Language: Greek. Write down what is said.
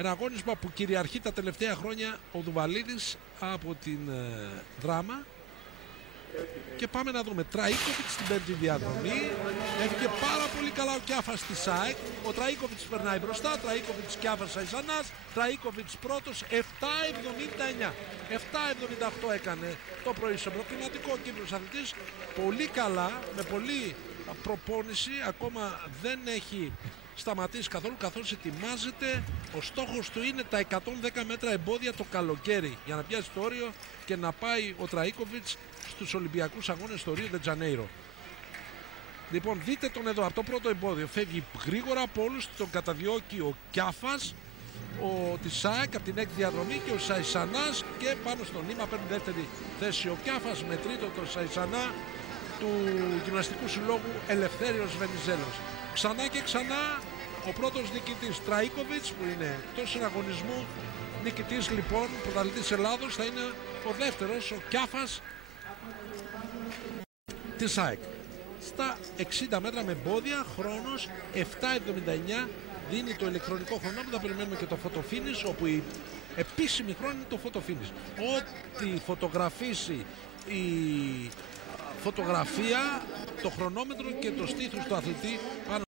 Ένα αγώνισμα που κυριαρχεί τα τελευταία χρόνια ο Δουβαλίδης από την Δράμα. Και πάμε να δούμε. Τραίκοβιτς στην πέμπτη διαδρομή. Έφυγε πάρα πολύ καλά ο Κιάφας στη ΣΑΕΚ. Ο Τραίκοβιτς περνάει μπροστά. Τραίκοβιτς, Κιάφας, Αϊσανάς. Τραίκοβιτς πρώτος. 7.79. 7.78 έκανε το πρωί στο πρωτηματικό. Ο Κύπρος αθλητής πολύ καλά, με πολύ προπόνηση. Ακόμα δεν έχει σταματήσει καθόλου, καθώς ετοιμάζεται. Ο στόχος του είναι τα 110 μέτρα εμπόδια το καλοκαίρι για να πιάσει το όριο και να πάει ο Τραίκοβιτς στους Ολυμπιακούς Αγώνες στο Ρίο Ντε Τζανέιρο. Λοιπόν, δείτε τον εδώ από το πρώτο εμπόδιο. Φεύγει γρήγορα από όλους, τον καταδιώκει ο Κιάφας, τη ΣΑΕΚ από την έκτη διαδρομή και ο Σαϊσανάς, και πάνω στον Νίμα παίρνει δεύτερη θέση ο Κιάφας, με τρίτο τον Σαϊσανά του Γυμναστικού Συλλόγου Ελευθέριος Βενιζέλος. Ξανά και ξανά ο πρώτος νικητής Τραίκοβιτς, που είναι εκτός συναγωνισμού. Νικητής λοιπόν, πρωταθλητής Ελλάδος, θα είναι ο δεύτερος, ο Κιάφας της ΑΕΚ. Στα 60 μέτρα με εμπόδια, χρόνος 7.79 δίνει το ηλεκτρονικό χρονόμετρο. Θα περιμένουμε και το φωτοφίνις, όπου η επίσημη χρόνη είναι το φωτοφίνις. Ό,τι φωτογραφίσει η φωτογραφία, το χρονόμετρο και το στήθος του αθλητή πάνω